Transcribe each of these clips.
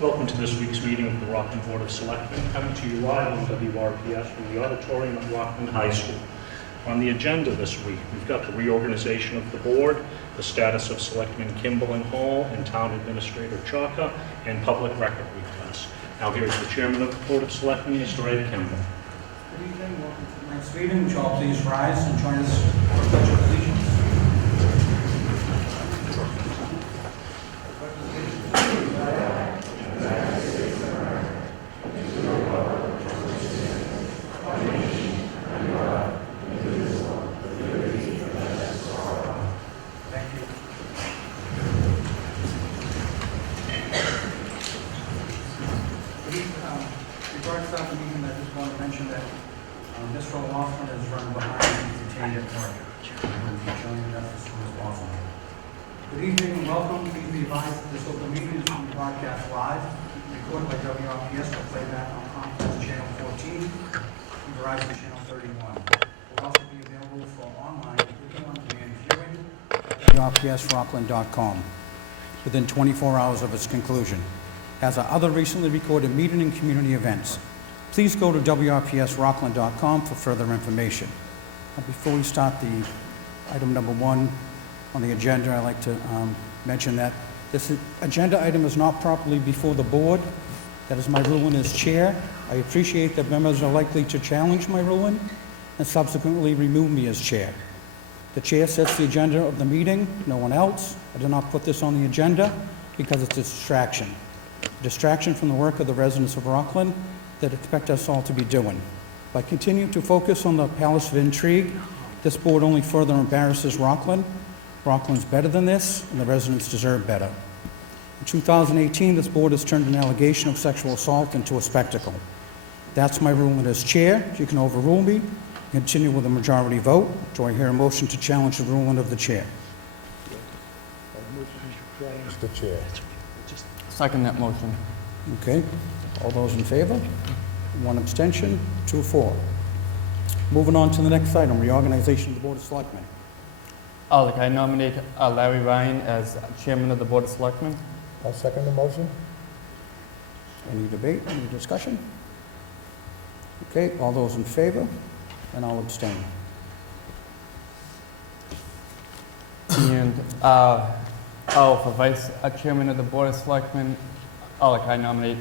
Welcome to this week's meeting of the Rockland Board of Selectmen, coming to you live on WRPS from the auditorium at Rockland High School. On the agenda this week, we've got the reorganization of the board, the status of Selectmen Kimball and Hall, and Town Administrator Chalker, and public record requests. Now here's the Chairman of the Board of Selectmen, Mr. Ed Kimball. Good evening, welcome to tonight's meeting. Would you all please rise and join us for the Pledge of Allegiance? Before I start the meeting, I just want to mention that Mr. Rockland is running behind and detained at work. He'll be joining us as soon as possible. Good evening and welcome. Please be advised that this open meeting is being broadcast live, recorded by WRPS for playback on Comcast Channel 14 and Verizon Channel 31. It will also be available for online on-demand viewing at WRPSRockland.com within 24 hours of its conclusion. As are other recently recorded meeting and community events. Please go to WRPSRockland.com for further information. Before we start the item number 1 on the agenda, I'd like to mention that this agenda item is not properly before the board. That is my ruling as chair. I appreciate that members are likely to challenge my ruling and subsequently remove me as chair. The chair sets the agenda of the meeting, no one else. I did not put this on the agenda because it's a distraction. Distraction from the work of the residents of Rockland that expect us all to be doing. By continuing to focus on the Palace of Intrigue, this board only further embarrasses Rockland. Rockland's better than this, and the residents deserve better. In 2018, this board has turned an allegation of sexual assault into a spectacle. That's my ruling as chair. You can overrule me. Continue with a majority vote. Do I hear a motion to challenge the ruling of the chair? Mr. Chair. Second that motion. Okay. All those in favor? 1 abstention, 2-4. Moving on to the next item, reorganization of the Board of Selectmen. I nominate Larry Ryan as chairman of the Board of Selectmen. I'll second the motion. Any debate, any discussion? Okay, all those in favor? And I'll abstain. And for vice chairman of the Board of Selectmen, I nominate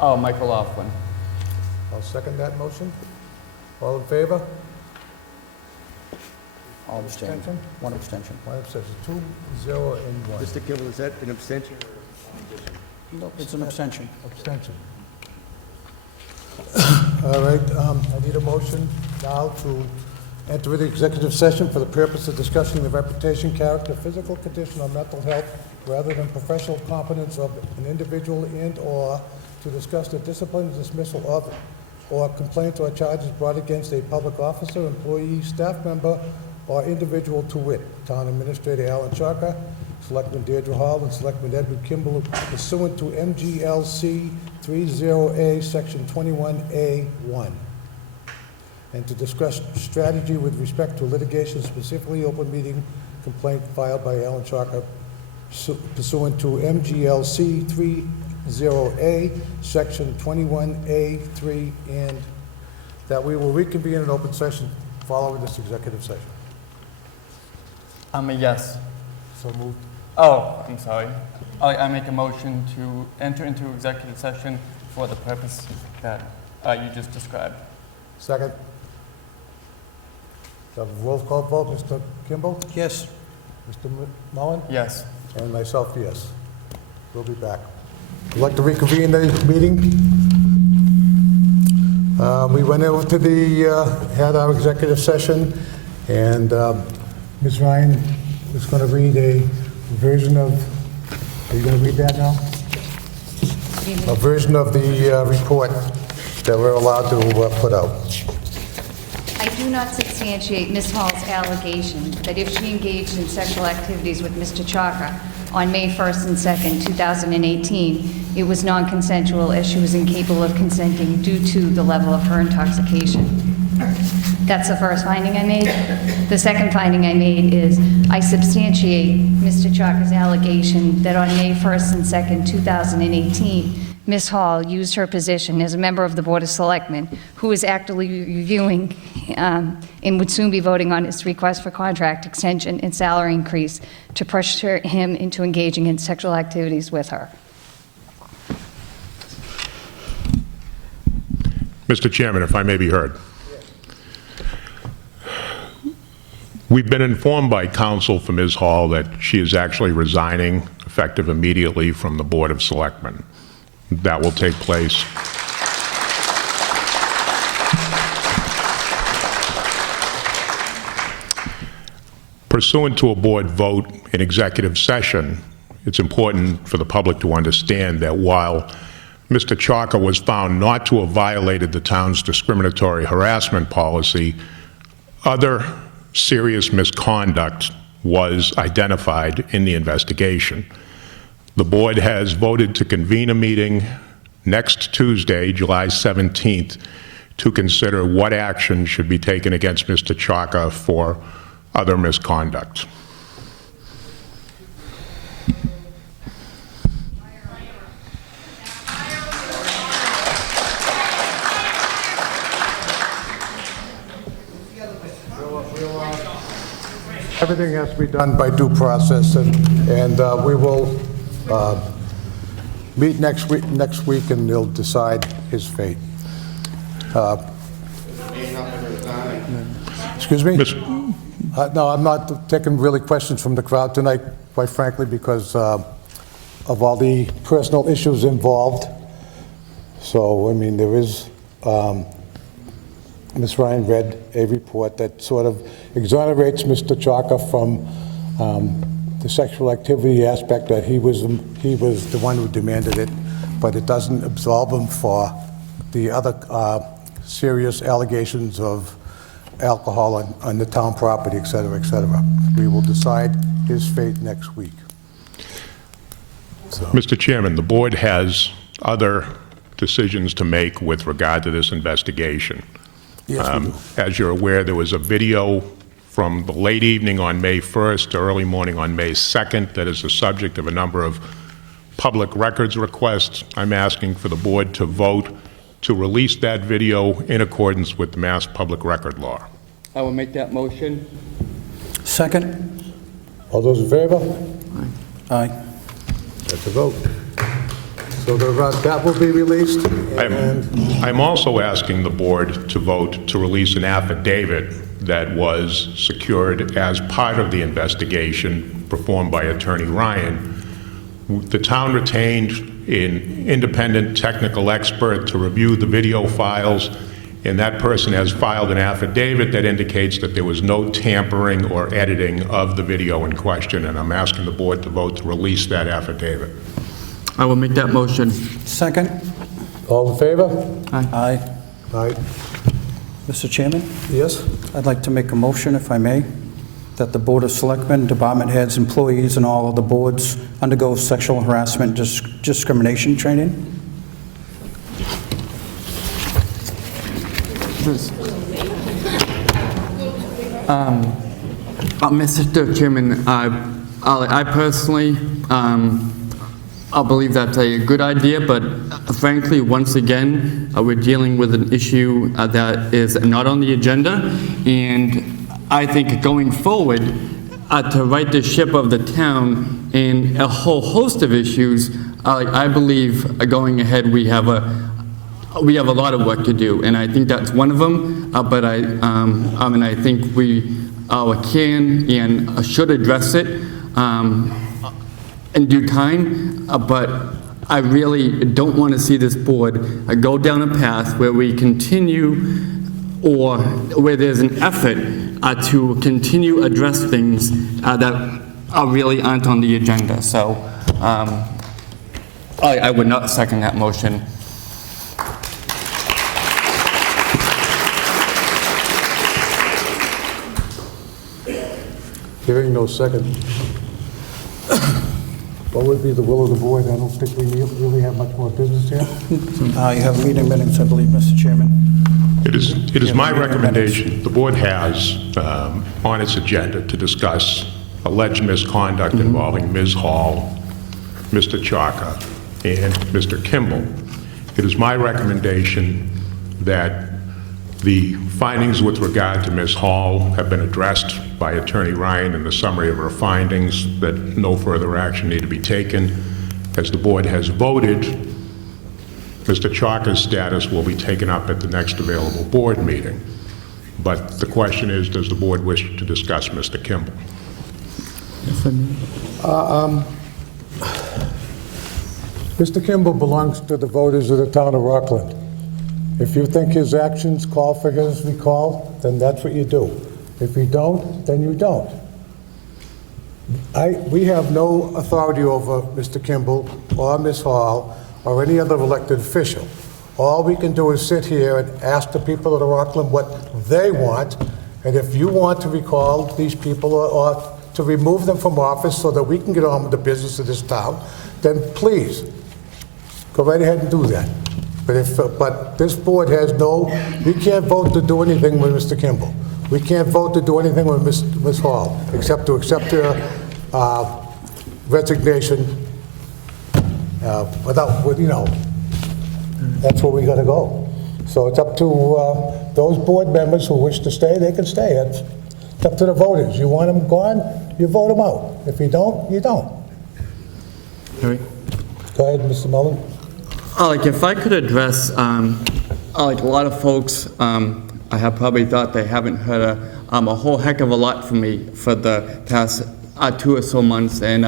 Michael Laughlin. I'll second that motion. All in favor? I'll abstain. Abstention? 1 abstention. 1 abstention. 2, 0, and 1. Mr. Kimball, is that an abstention? Nope, it's an abstention. Abstention. All right, I need a motion now to enter the executive session for the purpose of discussing the reputation, character, physical condition, or mental health, rather than professional competence of an individual and/or to discuss the discipline, dismissal of, or complaints or charges brought against a public officer, employee, staff member, or individual to wit, Town Administrator Alan Chalker, Selectman Deirdre Hall, and Selectman Edward Kimball, pursuant to MGLC 30A, Section 21A1. And to discuss strategy with respect to litigation, specifically open meeting complaint filed by Alan Chalker pursuant to MGLC 30A, Section 21A3, and that we will reconvene in open session following this executive session. I'm a yes. So moved. Oh, I'm sorry. I make a motion to enter into executive session for the purpose that you just described. Second. The roll call vote, Mr. Kimball? Yes. Mr. Mullen? Yes. And myself, yes. We'll be back. I'd like to reconvene the meeting. We went over to had our executive session, and Ms. Ryan is going to read a version of, are you going to read that now? A version of the report that we're allowed to put out. I do not substantiate Ms. Hall's allegation that if she engaged in sexual activities with Mr. Chalker on May 1st and 2nd, 2018, it was non-consensual as she was incapable of consenting due to the level of her intoxication. That's the first finding I made. The second finding I made is I substantiate Mr. Chalker's allegation that on May 1st and 2nd, 2018, Ms. Hall used her position as a member of the Board of Selectmen, who is actively reviewing and would soon be voting on his request for contract extension and salary increase to pressure him into engaging in sexual activities with her. Mr. Chairman, if I may be heard. We've been informed by counsel for Ms. Hall that she is actually resigning effective immediately from the Board of Selectmen. That will take place pursuant to a board vote in executive session. It's important for the public to understand that while Mr. Chalker was found not to have violated the town's discriminatory harassment policy, other serious misconduct was identified in the investigation. The board has voted to convene a meeting next Tuesday, July 17th, to consider what action should be taken against Mr. Chalker for other misconduct. Everything has to be done by due process, and we will meet next week, and they'll decide his fate. Excuse me? No, I'm not taking really questions from the crowd tonight, quite frankly, because of all the personal issues involved. So, I mean, there is, Ms. Ryan read a report that sort of exonerates Mr. Chalker from the sexual activity aspect, that he was the one who demanded it, but it doesn't absolve him for the other serious allegations of alcohol on the town property, et cetera, et cetera. We will decide his fate next week. So. Mr. Chairman, the board has other decisions to make with regard to this investigation. Yes, we do. As you're aware, there was a video from the late evening on May 1st to early morning on May 2nd that is the subject of a number of public records requests. I'm asking for the board to vote to release that video in accordance with the Mass Public Record Law. I will make that motion. Second? All those in favor? Aye. That's a vote. So that will be released, and I'm also asking the board to vote to release an affidavit that was secured as part of the investigation performed by Attorney Ryan. The town retained an independent technical expert to review the video files, and that person has filed an affidavit that indicates that there was no tampering or editing of the video in question, and I'm asking the board to vote to release that affidavit. I will make that motion. Second? all in favor? Aye. Aye. Mr. Chairman, Yes? I'd like to make a motion, if I may, that the Board of Selectmen, department heads, employees, and all of the boards undergo sexual harassment discrimination training. Mr. Chairman, I personally, I believe that's a good idea, but frankly, once again, we're dealing with an issue that is not on the agenda, and I think going forward, to right the ship of the town in a whole host of issues, I believe going ahead, we have a lot of work to do, and I think that's one of them, but I think we can and should address it in due time, but I really don't want to see this board go down a path where we continue or where there's an effort to continue address things that really aren't on the agenda. So I would not second that motion. Hearing no second. What would be the will of the board? I don't think we really have much more business here. You have meeting minutes, I believe, Mr. Chairman. It is my recommendation, the board has on its agenda to discuss alleged misconduct involving Ms. Hall, Mr. Chalker, and Mr. Kimball. It is my recommendation that the findings with regard to Ms. Hall have been addressed by Attorney Ryan in the summary of her findings, that no further action need to be taken. As the board has voted, Mr. Chalker's status will be taken up at the next available board meeting. But the question is, does the board wish to discuss Mr. Kimball? Mr. Kimball belongs to the voters of the town of Rockland. If you think his actions call for his recall, then that's what you do. If you don't, then you don't. We have no authority over Mr. Kimball or Ms. Hall or any other elected official. All we can do is sit here and ask the people of Rockland what they want, and if you want to recall these people or to remove them from office so that we can get on with the business of this town, then please, go right ahead and do that. But this board has we can't vote to do anything with Mr. Kimball. We can't vote to do anything with Ms. Hall, except to accept her resignation that's where we gotta go. So it's up to those board members who wish to stay, they can stay. It's up to the voters. You want them gone, you vote them out. If you don't, you don't. Harry? Go ahead, Mr. Mullen. Like, if I could address, like a lot of folks, I have probably thought they haven't heard a whole heck of a lot from me for the past 2 or so months, and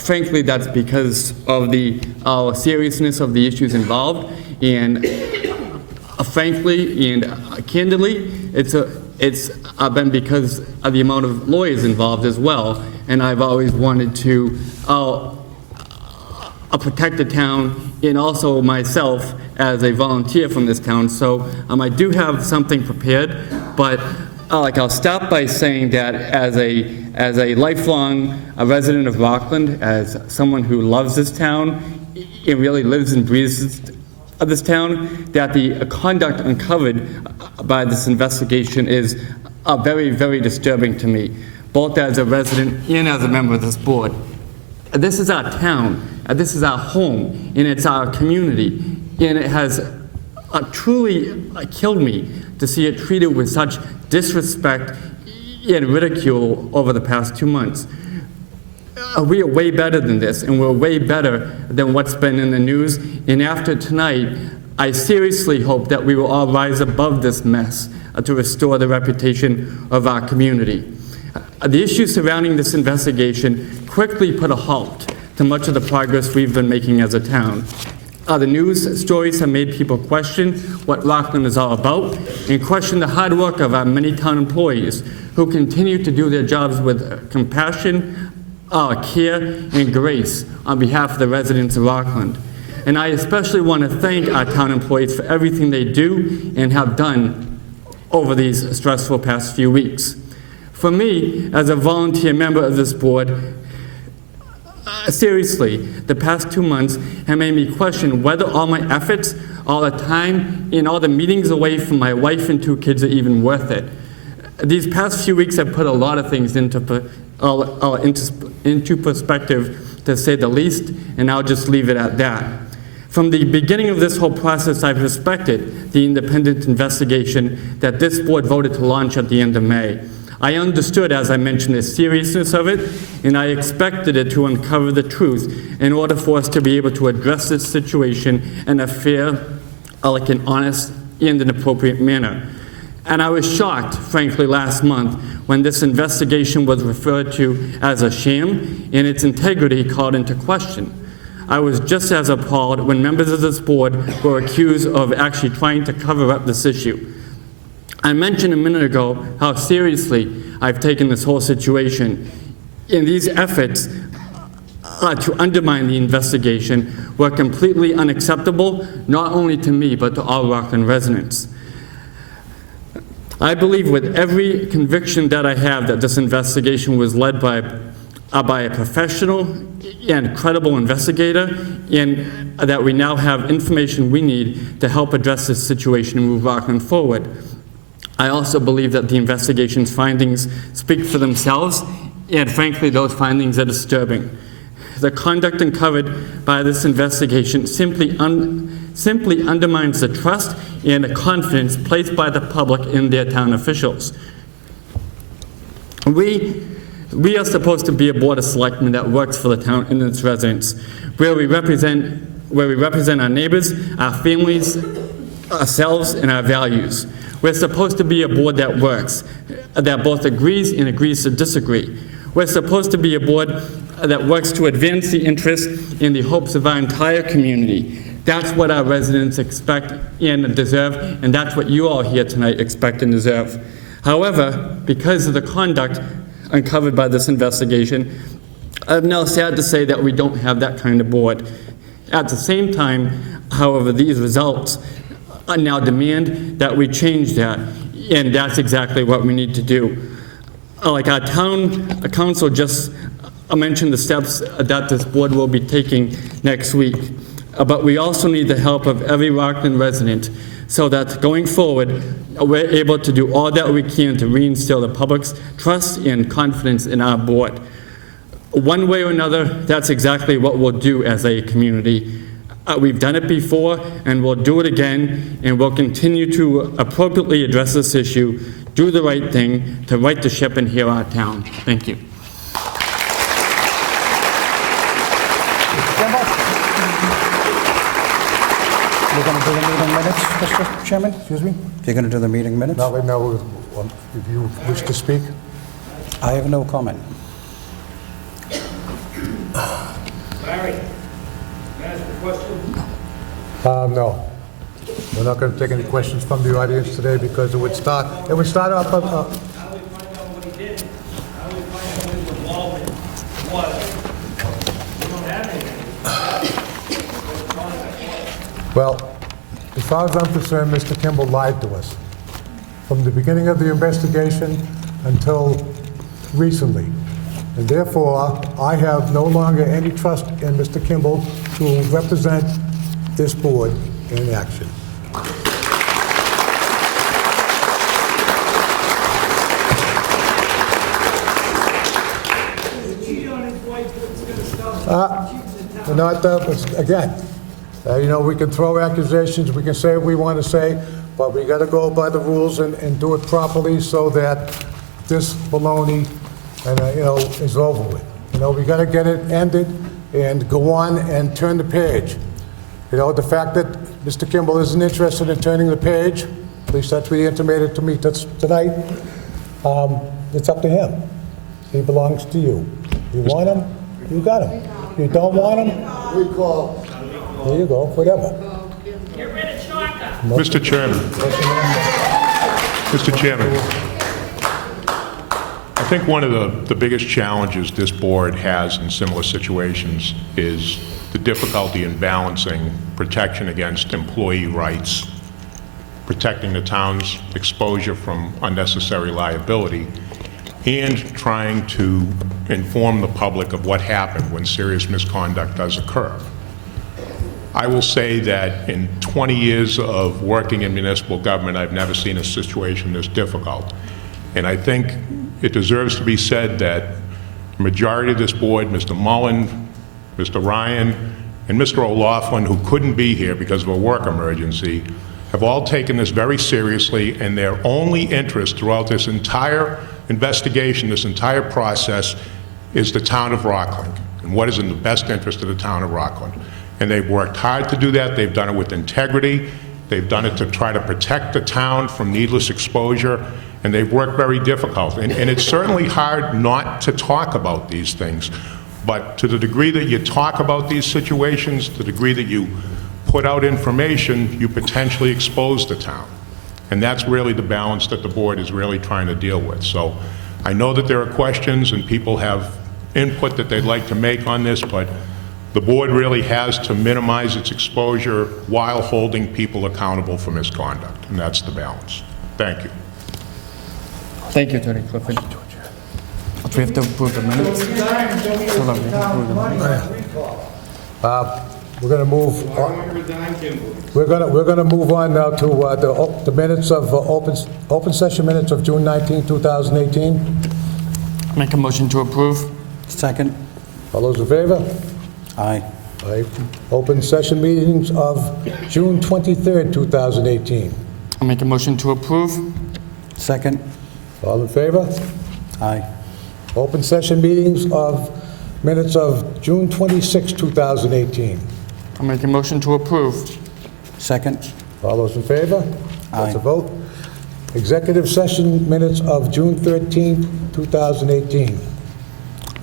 frankly, that's because of the seriousness of the issues involved, and frankly and candidly, it's been because of the amount of lawyers involved as well, and I've always wanted to protect the town and also myself as a volunteer from this town. So I do have something prepared, but I'll start by saying that as a lifelong resident of Rockland, as someone who loves this town, it really lives and breathes this town, that the conduct uncovered by this investigation is very, very disturbing to me, both as a resident and as a member of this board. This is our town, this is our home, and it's our community, and it has truly killed me to see it treated with such disrespect and ridicule over the past 2 months. We are way better than this, and we're way better than what's been in the news, and after tonight, I seriously hope that we will all rise above this mess to restore the reputation of our community. The issues surrounding this investigation quickly put a halt to much of the progress we've been making as a town. The news stories have made people question what Rockland is all about and question the hard work of our many town employees who continue to do their jobs with compassion, care, and grace on behalf of the residents of Rockland. And I especially want to thank our town employees for everything they do and have done over these stressful past few weeks. For me, as a volunteer member of this board, seriously, the past 2 months have made me question whether all my efforts, all the time, and all the meetings away from my wife and 2 kids are even worth it. These past few weeks have put a lot of things into perspective, to say the least, and I'll just leave it at that. From the beginning of this whole process, I've respected the independent investigation that this board voted to launch at the end of May. I understood, as I mentioned, the seriousness of it, and I expected it to uncover the truth in order for us to be able to address this situation in a fair, an honest, and an appropriate manner. And I was shocked, frankly, last month when this investigation was referred to as a sham and its integrity called into question. I was just as appalled when members of this board were accused of actually trying to cover up this issue. I mentioned a minute ago how seriously I've taken this whole situation. And these efforts to undermine the investigation were completely unacceptable, not only to me, but to all Rockland residents. I believe with every conviction that I have that this investigation was led by by a professional and credible investigator, and that we now have information we need to help address this situation and move Rockland forward. I also believe that the investigation's findings speak for themselves, and frankly, those findings are disturbing. The conduct uncovered by this investigation simply undermines the trust and the confidence placed by the public in their town officials. We are supposed to be a board of selectmen that works for the town and its residents, where we represent our neighbors, our families, ourselves, and our values. We're supposed to be a board that works, that both agrees and agrees to disagree. We're supposed to be a board that works to advance the interests and the hopes of our entire community. That's what our residents expect and deserve, and that's what you all here tonight expect and deserve. However, because of the conduct uncovered by this investigation, I'm now sad to say that we don't have that kind of board. At the same time, however, these results now demand that we change that, and that's exactly what we need to do. Like our town council just mentioned the steps that this board will be taking next week, but we also need the help of every Rockland resident so that going forward, we're able to do all that we can to reinstill the public's trust and confidence in our board. One way or another, that's exactly what we'll do as a community. We've done it before, and we'll do it again, and we'll continue to appropriately address this issue, do the right thing to right the ship and heal our town. Thank you. You're going to do the meeting minutes, Mr. Chairman? Excuse me? You're going to do the meeting minutes? Now, if you wish to speak? I have no comment. Larry, can I ask a question? No. We're not going to take any questions from the audience today because it would start off... How do we find out what he did? How do we find out what his involvement was? We don't have anything. Well, as far as I'm concerned, Mr. Kimball lied to us from the beginning of the investigation until recently. And therefore, I have no longer any trust in Mr. Kimball to represent this board in action. We're not, again, we can throw accusations, we can say what we want to say, but we got to go by the rules and do it properly so that this baloney, is over with. We got to get it ended and go on and turn the page. The fact that Mr. Kimball isn't interested in turning the page, at least that's what he intimated to me tonight, it's up to him. He belongs to you. You want him? You got him. You don't want him? Recall. There you go, whatever. Get rid of Chaka. Mr. Chairman. Mr. Chairman. I think one of the biggest challenges this board has in similar situations is the difficulty in balancing protection against employee rights, protecting the town's exposure from unnecessary liability, and trying to inform the public of what happened when serious misconduct does occur. I will say that in 20 years of working in municipal government, I've never seen a situation this difficult. And I think it deserves to be said that the majority of this board, Mr. Mullen, Mr. Ryan, and Mr. O'Loughlin, who couldn't be here because of a work emergency, have all taken this very seriously, and their only interest throughout this entire investigation, this entire process, is the town of Rockland, and what is in the best interest of the town of Rockland. And they've worked hard to do that. They've done it with integrity. They've done it to try to protect the town from needless exposure, and they've worked very difficult. And it's certainly hard not to talk about these things, but to the degree that you talk about these situations, to the degree that you put out information, you potentially expose the town. And that's really the balance that the board is really trying to deal with. So I know that there are questions and people have input that they'd like to make on this, but the board really has to minimize its exposure while holding people accountable for misconduct, and that's the balance. Thank you. Thank you, Attorney Clifford. We have to approve the minutes. Hold on, we have to approve the minutes. We're going to move, we're going to move on now to the minutes of open session minutes of June 19, 2018. Make a motion to approve. Second? All those in favor? Aye. Aye. Open session meetings of June 23rd, 2018. I'll make a motion to approve. Second? All in favor? Aye. Open session meetings of minutes of June 26, 2018. I'll make a motion to approve. Second? All those in favor? That's a Aye. vote. Executive session minutes of June 13, 2018.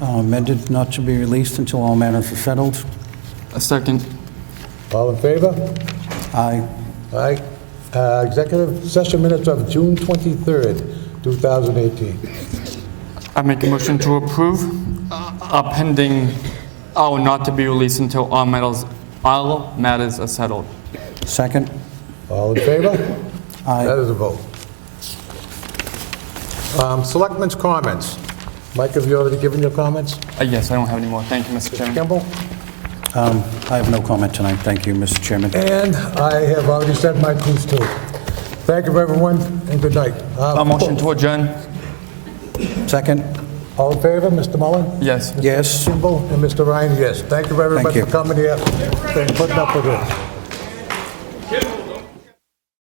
Amended not to be released until all matters are settled. A second. All in favor? Aye. Aye. Executive session minutes of June 23rd, 2018. I make a motion to approve. Pending, not to be released until all matters are settled. Second? All in favor? Aye. That is a vote. Selectmen's comments. Mike, have you already given your comments? Yes, I don't have any more. Thank you, Mr. Chairman. Kimball? I have no comment tonight. Thank you, Mr. Chairman. And I have already said my piece too. Thank you, everyone, and good night. A motion to adjourn? Second? All in favor, Mr. Mullen? Yes. Yes. Kimball and Mr. Ryan, yes. Thank you very Thank much you. for coming here and putting up with this.